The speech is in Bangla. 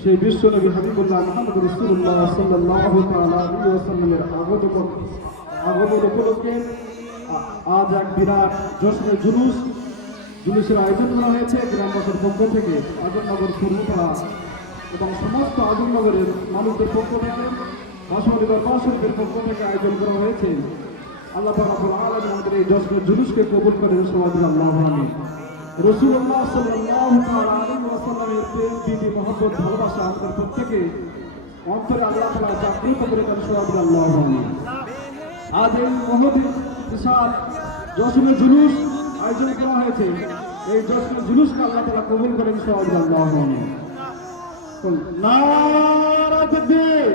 সেই বিশ্ব নবী হাবিবুল্লাহ মুহাম্মদ রাসূলুল্লাহ সাল্লাল্লাহু তাআলা আলাইহি ওয়াসাল্লামের আগমন উপলক্ষে আজ এক বিরাট জশ্নে জুলুসের আয়োজন করা হয়েছে গ্রামবাসীর পক্ষ থেকে। আজমনগর পূর্বপাড়া এবং সমস্ত আজমনগরের মানুষদের পক্ষ থেকে, বাসন্তী দরবার শরীফের পক্ষ থেকে আয়োজন করা হয়েছে। আল্লাহ পাক রব্বুল আলামিন আমাদের এই জশ্নের জুলুসকে কবুল করেন, সবাই বলি আল্লাহুম্মা আমিন। রাসূলুল্লাহ সাল্লাল্লাহু আলাইহি ওয়াসাল্লামের প্রেম, প্রীতি, মহব্বত, ভালোবাসা আমাদের প্রত্যেকে অন্তরে আল্লাহ তাআলা জাগ্রত করে দেন, সবাই বলি আল্লাহুম্মা আমিন। আজ এই মহৎ বিশাল জশ্নে জুলুস আয়োজন করা হয়েছে। এই জশ্নে জুলুসকে আল্লাহ তাআলা কবুল করেন, সবাই বলি আল্লাহুম্মা আমিন। নারে তাকবীর।